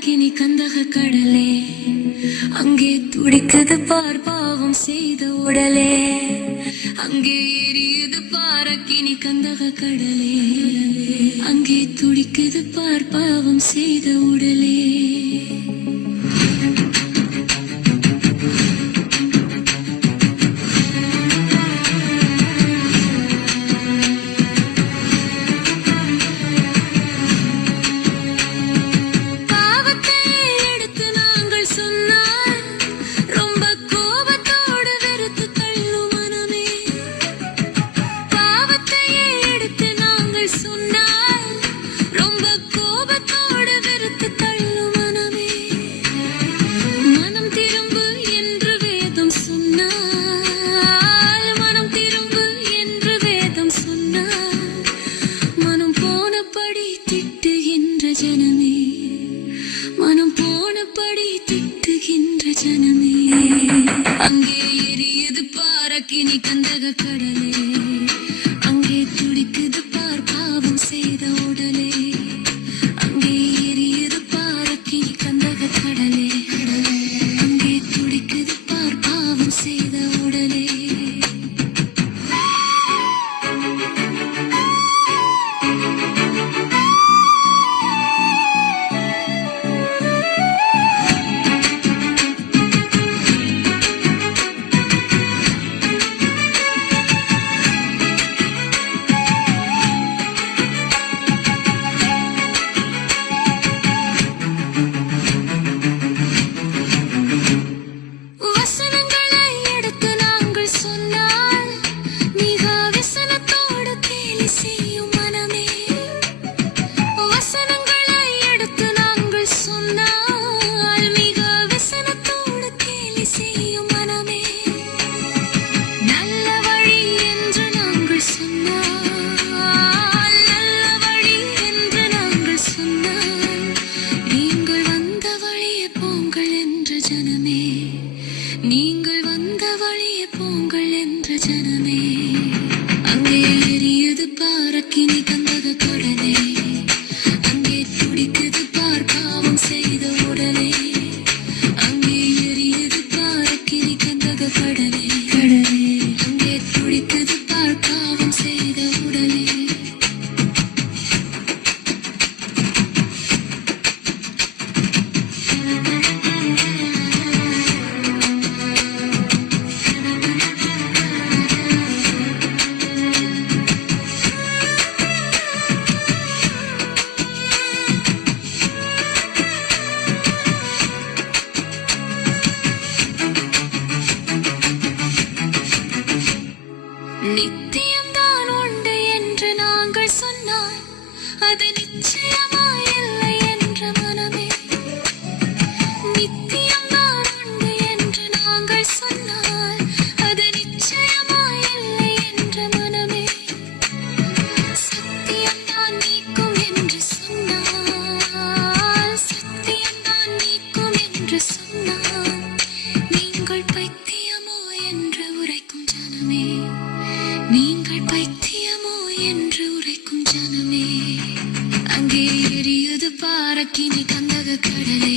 அக்கினி கந்தக கடலே, அங்கே துடிக்குது பார் பாவம் செய்த உடலே. அங்கே எரியுது பார் அக்கினி கந்தக கடலே, அங்கே துடிக்குது பார் பாவம் செய்த உடலே. ஜனமே மனம் போனபடி திட்டுகின்ற ஜனமே, அங்கே எரியுது பார் அக்கினி கந்தக கடலே, அங்கே துடிக்குது பார் பாவம் செய்த உடலே. அங்கே எரியுது பார் அக்கினி கந்தக கடலே, அங்கே துடிக்குது பார் பாவம் செய்த உடலே. நீங்கள் வந்த வழியே போங்கள் என்ற ஜனமே, அங்கே எரியுது பார் அக்கினி கந்தக கடலே, அங்கே துடிக்குது பார் பாவம் செய்த உடலே. அங்கே எரியுது பார் அக்கினி கந்தக கடலே, அங்கே துடிக்குது பார் பாவம் செய்த உடலே. நித்தியம்தான் உண்டு என்று நாங்கள் சொன்னால் அது நிச்சயமாயில்லை என்ற மனமே. நித்தியம்தான் உண்டு என்று நாங்கள் சொன்னால் அது நிச்சயமாயில்லை என்ற மனமே. சத்தியம்தான் நீக்கும் என்று சொன்னால், சத்தியம்தான் நீக்கும் என்று சொன்னால் நீங்கள் பைத்தியமோ என்று உரைக்கும் ஜனமே, நீங்கள் பைத்தியமோ என்று உரைக்கும் ஜனமே. அங்கே எரியுது பார் அக்கினி கந்தக கடலே,